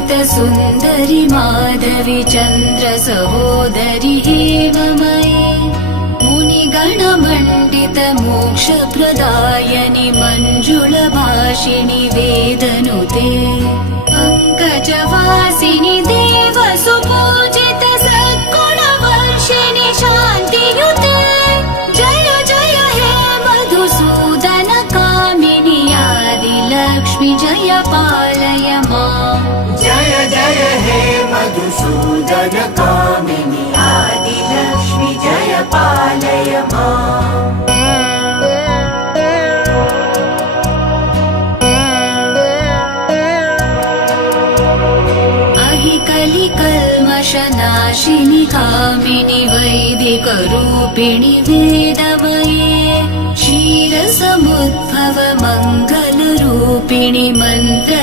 सुन्दरि माधवी चन्द्र सहोदरि हेममयी मुनिगणमण्डित मोक्षप्रदायनि मञ्जुलभाषिणि वेदनुते पङ्कजवासिनि देवसुपूजित सद्गुणवर्षिणि शान्तियुते जय जय हे मधुसूदन कामिनि आदिलक्ष्मि जय पालय माम् जय जय हे मधुसूदन कामिनि आदिलक्ष्मि जय पालय माम् कलिकल्मषनाशिनि कामिनि वैदिकरूपिणि वेदमये क्षीरसमुद्भव मङ्गलरूपिणि मन्त्र